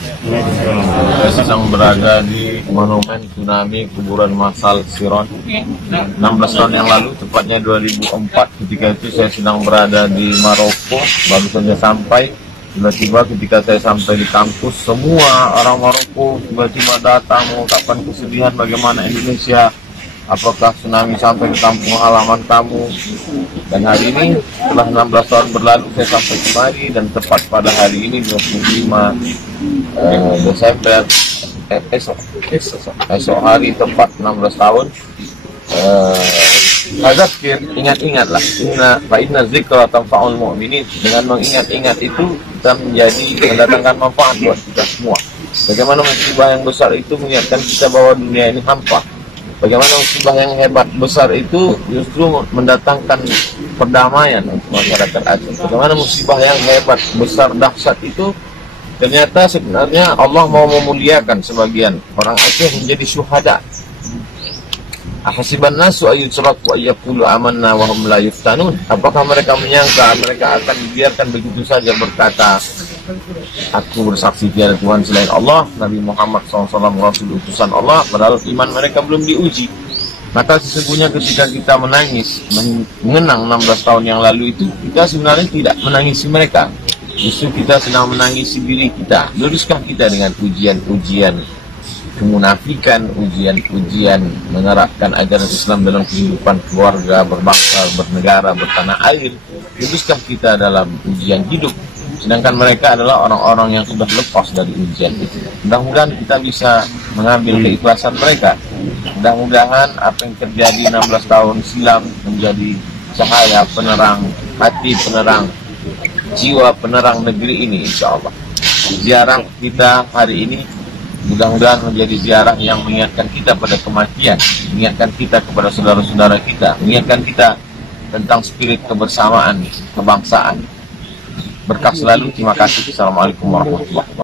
Saya sedang berada di Monumen Tsunami Kuburan Massal Siron 16 tahun yang lalu, tepatnya 2004. Ketika itu saya sedang berada di Maroko, baru saja sampai. Tiba-tiba ketika saya sampai di kampus, semua orang Maroko tiba-tiba datang mengungkapkan kesedihan bagaimana Indonesia, apakah tsunami sampai ke kampung halaman kamu. Dan hari ini setelah 16 tahun berlalu saya sampai kemari, dan tepat pada hari ini 25 Desember esok hari tepat 16 tahun. Azakir, ingat-ingatlah, inna zikra tanfa'ul mu'minin. Dengan mengingat-ingat itu kita mendatangkan manfaat buat kita semua. Bagaimana musibah yang besar itu mengingatkan kita bahwa dunia ini hampa. Bagaimana musibah yang hebat besar itu justru mendatangkan perdamaian untuk masyarakat Aceh. Bagaimana musibah yang hebat besar dahsyat itu ternyata sebenarnya Allah mau memuliakan sebagian orang Aceh menjadi syuhada. Ahasiban nasu ayyutraku ayyaqulu amanna wa hum la yuftanun. Apakah mereka menyangka mereka akan dibiarkan begitu saja berkata, aku bersaksi tiada Tuhan selain Allah, Nabi Muhammad SAW Rasul utusan Allah, padahal iman mereka belum diuji. Maka sesungguhnya ketika kita menangis mengenang 16 tahun yang lalu itu, kita sebenarnya tidak menangisi mereka, justru kita sedang menangisi diri kita. Luruskah kita dengan ujian-ujian kemunafikan, ujian-ujian menerapkan ajaran Islam dalam kehidupan keluarga, berbangsa, bernegara, bertanah air? Luruskah kita dalam ujian hidup? Sedangkan mereka adalah orang-orang yang sudah lepas dari ujian itu. Mudah-mudahan kita bisa mengambil keikhlasan mereka. Mudah-mudahan apa yang terjadi 16 tahun silam menjadi cahaya penerang hati, penerang jiwa, penerang negeri ini, insya Allah. Ziarah kita hari ini mudah-mudahan menjadi ziarah yang mengingatkan kita pada kematian, mengingatkan kita kepada saudara-saudara kita, mengingatkan kita tentang spirit kebersamaan, kebangsaan. Berkah selalu, terima kasih. Assalamualaikum warahmatullahi wabarakatuh.